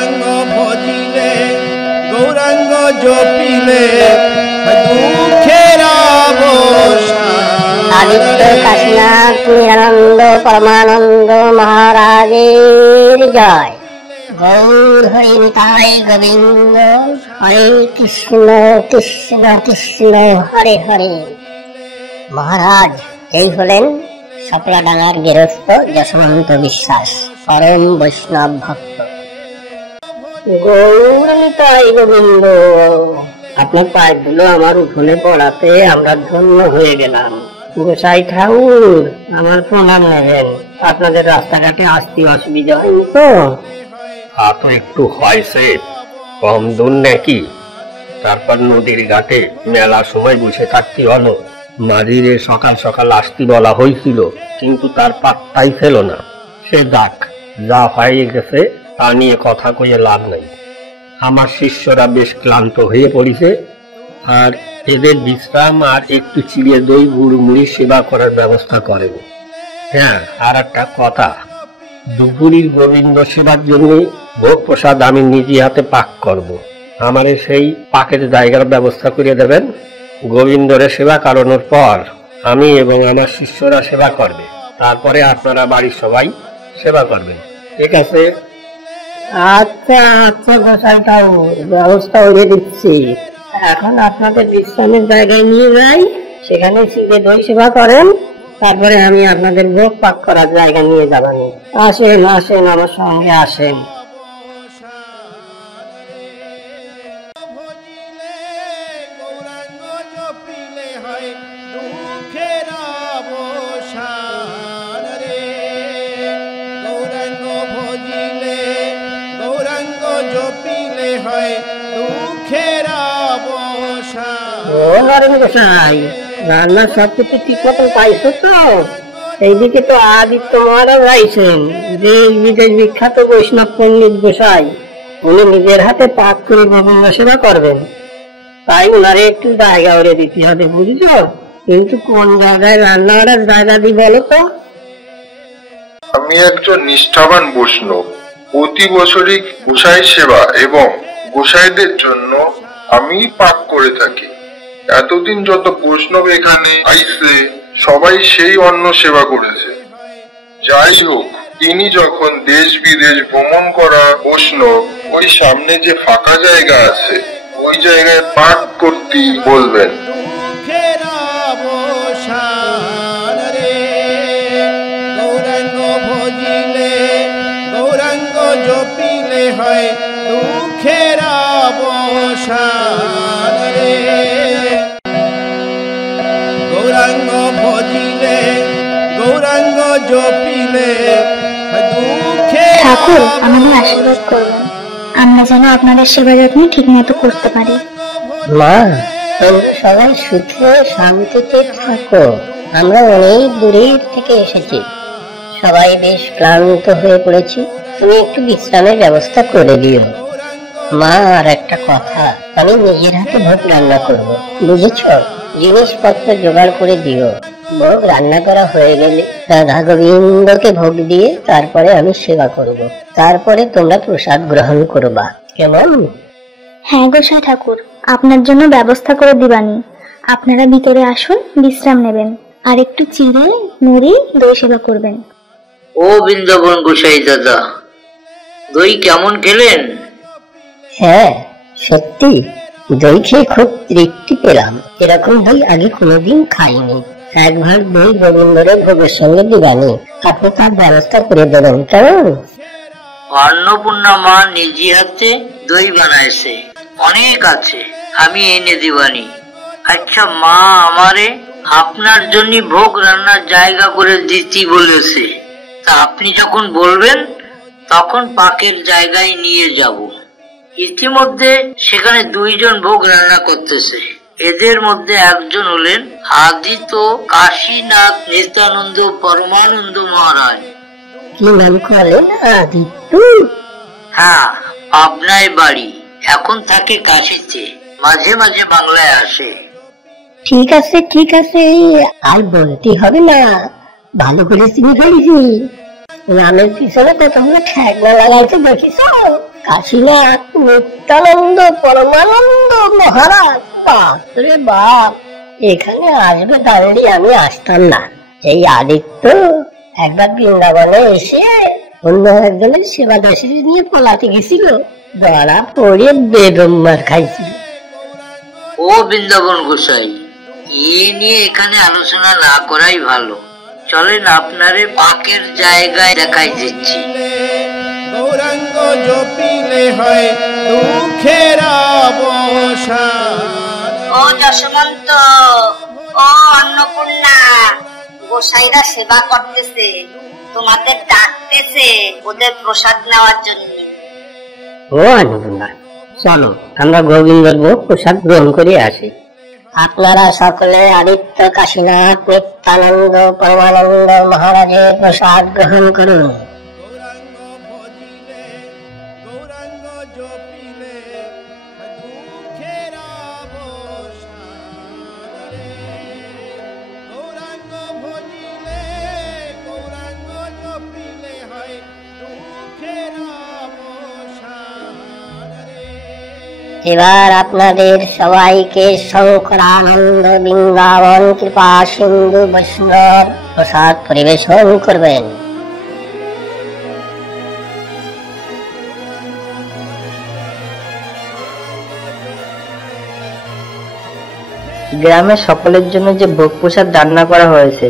গৌরাঙ্গ ভজিলে গৌরাঙ্গ জপিলে দুঃখের অবসান। আদিত্য কাশীনাথ নিরানন্দ পরমানন্দ মহারাজের জয়। গৌর হরি নিতাই গোবিন্দ। হরে কৃষ্ণ কৃষ্ণ কৃষ্ণ হরে হরে। মহারাজ এই হলেন শাপলাডাঙ্গার গেরস্থ যশবন্ত বিশ্বাস, পরম বৈষ্ণব ভক্ত। গৌর নিতাই গোবিন্দ। আপনার পায়েগুলো আমার উঠোনে পড়াতে আমরা ধন্য হয়ে গেলাম। গোসাই ঠাকুর আমার প্রণাম নেবেন। আপনাদের রাস্তাঘাটে আসতে অসুবিধা হয়নি তো? তো একটু হয়েছে, কম দূর নাকি। তারপর নদীর ঘাটে মেলা সময় বসে থাকতে হলো। মাঝিরে সকাল সকাল আসতে বলা হয়েছিল, কিন্তু তার পাত্তাই ফেল না। সে যাক, যা হয়ে গেছে তা নিয়ে কথা কয়ে লাভ নাই। আমার শিষ্যরা বেশ ক্লান্ত হয়ে পড়েছে, আর এদের বিশ্রাম আর একটু চিড়িয়ে দই গুড় মুড়ি সেবা করার ব্যবস্থা করেন। হ্যাঁ, আর একটা কথা, দুপুরের গোবিন্দ সেবার জন্য ভোগ প্রসাদ আমি নিজে হাতে পাক করব। আমারে সেই পাকের জায়গার ব্যবস্থা করে দেবেন। গোবিন্দরে সেবা করানোর পর আমি এবং আমার শিষ্যরা সেবা করবে, তারপরে আপনারা বাড়ির সবাই সেবা করবেন। ঠিক আছে? আচ্ছা আচ্ছা গোসাই ঠাকুর, ব্যবস্থা করে দিচ্ছি। এখন আপনাদের বিশ্রামের জায়গায় নিয়ে যাই, সেখানে শিবে দই সেবা করেন, তারপরে আমি আপনাদের ভোগ পাক করার জায়গা নিয়ে যাবানি। আসেন আসেন, আমার সঙ্গে আসেন। রান্নার সবকিছু ঠিক মতন পাইছো তো? এইদিকে তো আদিত্য মহারাজ আইছেন, দেশ বিদেশ বিখ্যাত বৈষ্ণব পণ্ডিত গোসাই। উনি নিজের হাতে পাক করে গোবিন্দ সেবা করবেন, তাই ওনারে একটু জায়গা ওরে দিতে হবে, বুঝছো? কিন্তু কোন জায়গায় রান্না করার জায়গা দিই বলো তো? আমি একজন নিষ্ঠাবান বৈষ্ণব। প্রতি বছরই গোসাই সেবা এবং গোসাইদের জন্য আমি পাক করে থাকি। এতদিন যত বৈষ্ণব এখানে আইছে সবাই সেই অন্ন সেবা করেছে। যাই হোক, তিনি যখন দেশ বিদেশ ভ্রমণ করা বৈষ্ণব, ওই সামনে যে ফাঁকা জায়গা আছে ওই জায়গায় পাক করতে বলবেন। গৌরাঙ্গ ভজিলে গৌরাঙ্গ জপিলে হয় দুঃখের অবসান রে। গৌরাঙ্গ ভজিলে গৌরাঙ্গ জপিলে দুঃখের। ঠাকুর, আমাদের আশীর্বাদ করবেন, আমরা যেন আপনাদের সেবা যত্ন ঠিক মতো করতে পারি। মা, তোমরা সবাই সুখে শান্তিতে থাকো। আমরা অনেক দূরের থেকে এসেছি, সবাই বেশ ক্লান্ত হয়ে পড়েছি। তুমি একটু বিশ্রামের ব্যবস্থা করে দিও। মা, আর একটা কথা, আমি নিজের হাতে ভোগ রান্না করব, বুঝেছ? জিনিসপত্র জোগাড় করে দিও। ভোগ রান্না করা হয়ে গেলে রাধা গোবিন্দকে ভোগ দিয়ে তারপরে আমি সেবা করব, তারপরে তোমরা প্রসাদ গ্রহণ করবা, কেমন? হ্যাঁ গোসাই ঠাকুর, আপনার জন্য ব্যবস্থা করে দিবানি। আপনারা ভিতরে আসুন, বিশ্রাম নেবেন, আর একটু চিড়ে মুড়ি দই সেবা করবেন। ও বৃন্দাবন গোসাই দাদা, দই কেমন খেলেন? হ্যাঁ, সত্যি দই খেয়ে খুব তৃপ্তি পেলাম। এরকম দই আগে কোনোদিন খাইনি। এক ভাগ দই গোবিন্দরে ভোগের সঙ্গে দিবানি, আপনি তার ব্যবস্থা করে দেবেন, কেমন? অন্নপূর্ণা মা নিজে হাতে দই বানাইছে, অনেক আছে, আমি এনে দিবানি। আচ্ছা মা আমারে আপনার জন্য ভোগ রান্নার জায়গা করে দিতে বলেছে, তা আপনি যখন বলবেন তখন পাকের জায়গায় নিয়ে যাব। ইতিমধ্যে সেখানে 2 জন ভোগ রান্না করতেছে। এদের মধ্যে একজন হলেন আদিত্য কাশীনাথ নিত্যানন্দ পরমানন্দ মহারাজ। কি নাম করেন? আদিত্য? হ্যাঁ, পাবনায় বাড়ি, এখন থাকে কাশীতে, মাঝে মাঝে বাংলায় আসে। ঠিক আছে ঠিক আছে, আর বলতে হবে না, ভালো করে চিনি ফেলেছি। নামের পিছনে কতগুলো ঠেকনা লাগাইছে দেখিস? কাশীনাথ নিত্যানন্দ পরমানন্দ মহারাজ, বাপরে বাপ, এখানে আসবে দাঁড়িয়ে আমি আসতাম না। এই আদিত্য একবার বৃন্দাবনে এসে অন্য একজনের সেবা দাসী নিয়ে পলাতে গেছিল, ধরা পড়ে বেদম্মার খাইছিল। ও বৃন্দাবন গোসাই, এ নিয়ে এখানে আলোচনা না করাই ভালো। চলেন আপনারে পাকের জায়গায় দেখাই দিচ্ছি। গৌরাঙ্গ জপিলে হয় দুঃখের অবসান। ও যশবন্ত, ও অন্নপূর্ণা, গোসাইরা সেবা করতেছে, তোমাদের ডাকতেছে ওদের প্রসাদ নেওয়ার জন্য। ও অন্নপূর্ণা, চলো আমরা গোবিন্দর ভোগ প্রসাদ গ্রহণ করে আসি। আপনারা সকলে আদিত্য কাশীনাথ নিত্যানন্দ পরমানন্দ মহারাজের প্রসাদ গ্রহণ করুন। গৌরাঙ্গ ভজিলে গৌরাঙ্গ জপিলে দুঃখের অবসান রে। গৌরাঙ্গ ভজিলে গৌরাঙ্গ জপিলে হয় দুঃখের অবসান রে। এবার আপনাদের সবাইকে শঙ্করানন্দ বৃন্দাবন কৃপা সিন্ধু বৈষ্ণব প্রসাদ পরিবেশন করবেন। গ্রামের সকলের জন্য যে ভোগ প্রসাদ রান্না করা হয়েছে,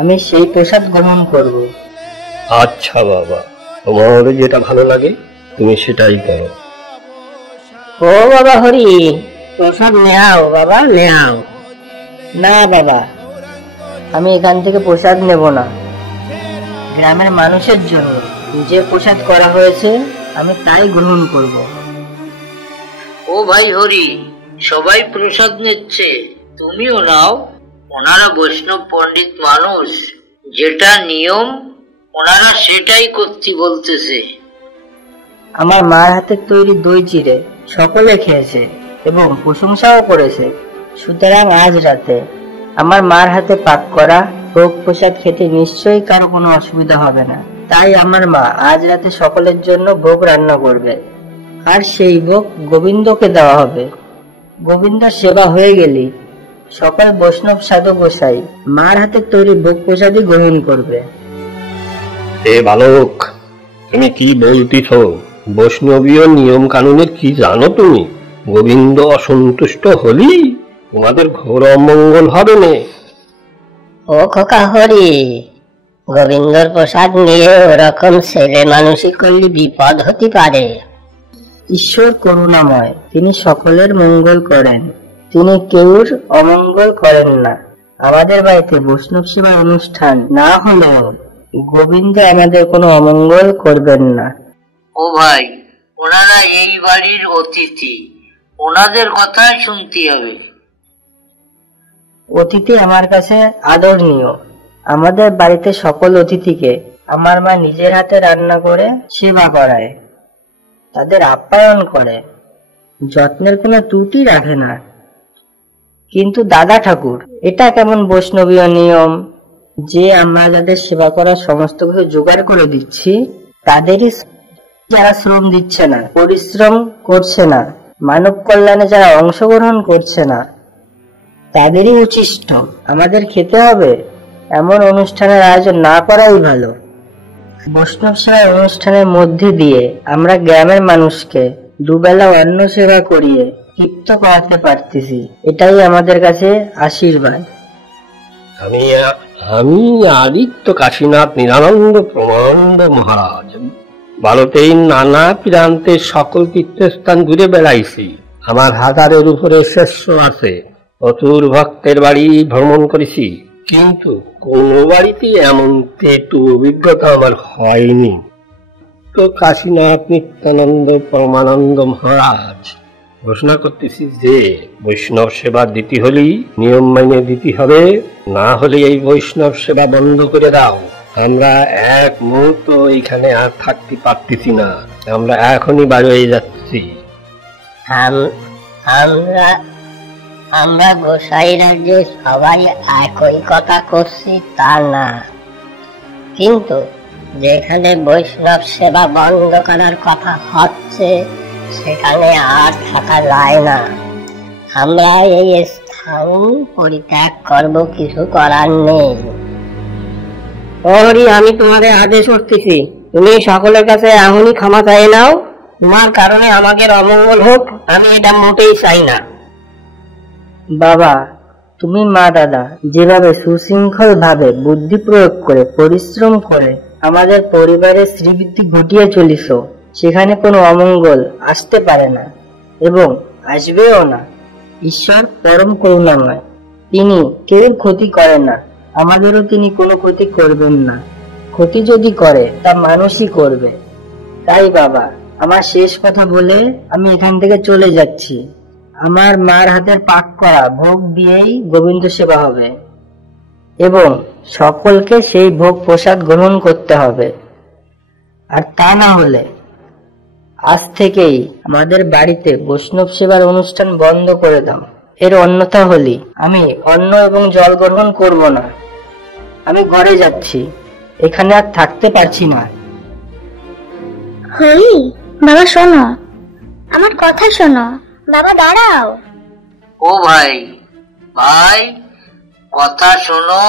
আমি সেই প্রসাদ গ্রহণ করব। আচ্ছা বাবা, তোমার যেটা ভালো লাগে তুমি সেটাই করো। ও বাবা হরি, প্রসাদ নেও বাবা, নেও। না বাবা, আমি এখান থেকে প্রসাদ নেব না। গ্রামের মানুষের জন্য যে প্রসাদ করা হয়েছে আমি তাই গ্রহণ করব। ও ভাই হরি, সবাই প্রসাদ নিচ্ছে, তুমিও নাও। ওনারা বৈষ্ণব পণ্ডিত মানুষ, যেটা নিয়ম ওনারা সেটাই করতে বলতেছে। আমার মার হাতের তৈরি দই চিড়ে সকলে খেয়েছে এবং প্রশংসাও করেছে, সুতরাং আজ রাতে আমার মার হাতে পাক করা ভোগ প্রসাদ খেতে নিশ্চয়ই কারো কোনো অসুবিধা হবে না। তাই আমার মা আজ রাতে সকলের জন্য ভোগ রান্না করবে, আর সেই ভোগ গোবিন্দকে দেওয়া হবে। গোবিন্দ সেবা হয়ে গেলেই সকল বৈষ্ণব সাধু গোসাই মার হাতের তৈরি ভোগ প্রসাদই গ্রহণ করবে। এ বালক, তুমি কি বলতেছ? বৈষ্ণবীয় নিয়ম কানুনের কি জানো তুমি? গোবিন্দ অসন্তুষ্ট হলি তোমাদের ঘোর অমঙ্গল হবে না। ও খোকা হরি, গোবিন্দর প্রসাদ নিয়ে ওরকম ছেলে মানুষই করলে বিপদ হতে পারে। ঈশ্বর করুণাময়, তিনি সকলের মঙ্গল করেন, তিনি কেউর অমঙ্গল করেন না। আমাদের বাড়িতে বৈষ্ণব সেবার অনুষ্ঠান না হলেও গোবিন্দ আমাদের কোনো অমঙ্গল করবেন না। ও ভাই, ওনারা এই বাড়ির অতিথি, ওনাদের কথাই শুনতে হবে। অতিথি আমার কাছে আদরণীয়। আমাদের বাড়িতে সকল অতিথিকে আমার মা নিজের হাতে রান্না করে সেবা করায়, তাদের আপ্যায়ন করে, যত্নের কোনো ত্রুটি রাখে না। কিন্তু দাদা ঠাকুর, এটা কেমন বৈষ্ণবীয় নিয়ম যে আমরা যাদের সেবা করার সমস্ত কিছু জোগাড় করে দিচ্ছি, তাদেরই যারা শ্রম দিচ্ছে না, পরিশ্রম করছে না, মানব কল্যাণে যারা অংশগ্রহণ করছে না, তাদেরই উচিষ্ট আমাদের খেতে হবে, এমন অনুষ্ঠানের আয়োজন না করাই ভালো। বৈষ্ণব সেবার অনুষ্ঠানের মধ্যে দিয়ে আমরা গ্রামের মানুষকে দুবেলা অন্ন সেবা করিয়ে তৃপ্ত করাতে পারতেছি, এটাই আমাদের কাছে আশীর্বাদ। আমি আদিত্য কাশীনাথ নিরানন্দ প্রমানন্দ মহারাজ ভারতের নানা প্রান্তের সকল তীর্থস্থান ঘুরে বেড়াইছি। আমার হাজারের উপরে শিষ্য আছে, প্রচুর ভক্তের বাড়ি ভ্রমণ করেছি, কিন্তু কোন বাড়িতে এমন তেতু অভিজ্ঞতা আমার হয়নি। তো কাশীনাথ নিত্যানন্দ পরমানন্দ মহারাজ ঘোষণা করতেছি যে বৈষ্ণব সেবা দিতে হলেই নিয়ম মাইনে দিতে হবে, না হলে এই বৈষ্ণব সেবা বন্ধ করে দাও। আমরা এক মুহূর্ত এখানে আর থাকতে পারতেছি না, আমরা এখনই বাড়ি হয়ে যাচ্ছি। আমরা গোসাইরা যে সবাই একই কথা করছি তা না, কিন্তু যেখানে বৈষ্ণব সেবা বন্ধ করার কথা হচ্ছে সেখানে আর থাকা যায় না। আমরা এই স্থান পরিত্যাগ করব, কিছু করার নেই। হরি, আমি তোমাদের আদেশ করতেছি, তুমি সকলের কাছে এখনই ক্ষমা চাই নাও। তোমার কারণে আমাদের অমঙ্গল হোক, আমি এটা মোটেই চাই না। বাবা, তুমি মা দাদা যেভাবে সুশৃঙ্খল ভাবে বুদ্ধি প্রয়োগ করে পরিশ্রম করে আমাদের পরিবারের শ্রীবৃদ্ধি ঘটিয়ে চলিস, সেখানে কোনো অমঙ্গল আসতে পারে না এবং আসবেও না। ঈশ্বর পরম করুণাময়, তিনি কেউ ক্ষতি করে না, আমাদেরও তিনি কোনো ক্ষতি করবেন না। ক্ষতি যদি করে তা মানুষই করবে। তাই বাবা, আমার শেষ কথা বলে আমি এখান থেকে চলে যাচ্ছি। আমার মার হাতের পাক করা ভোগ দিয়েই গোবিন্দ সেবা হবে এবং সকলকে সেই ভোগ প্রসাদ গ্রহণ করতে হবে। আর তা না হলে আজ থেকেই আমাদের বাড়িতে বৈষ্ণব সেবার অনুষ্ঠান বন্ধ করে দাও। এর অন্যথা হলে আমি অন্ন এবং জল গ্রহণ করব না। আমি ঘরে যাচ্ছি, এখানে আর থাকতে পারছি না। হরি, বাবা শোনো, আমার কথা শোনো। বাবা দাঁড়াও। ও ভাই, ভাই কথা শোনো।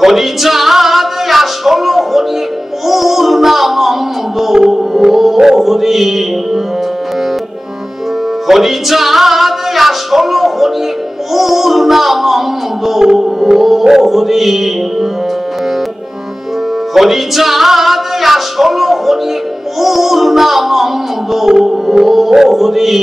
হরিচাঁদ আসল হরি পূর্ণানন্দ হরি, হরিচাঁদ আসল হরি পূর্ণানন্দ হরি, হরিচাঁদ আসল হরি পূর্ণানন্দ হরি।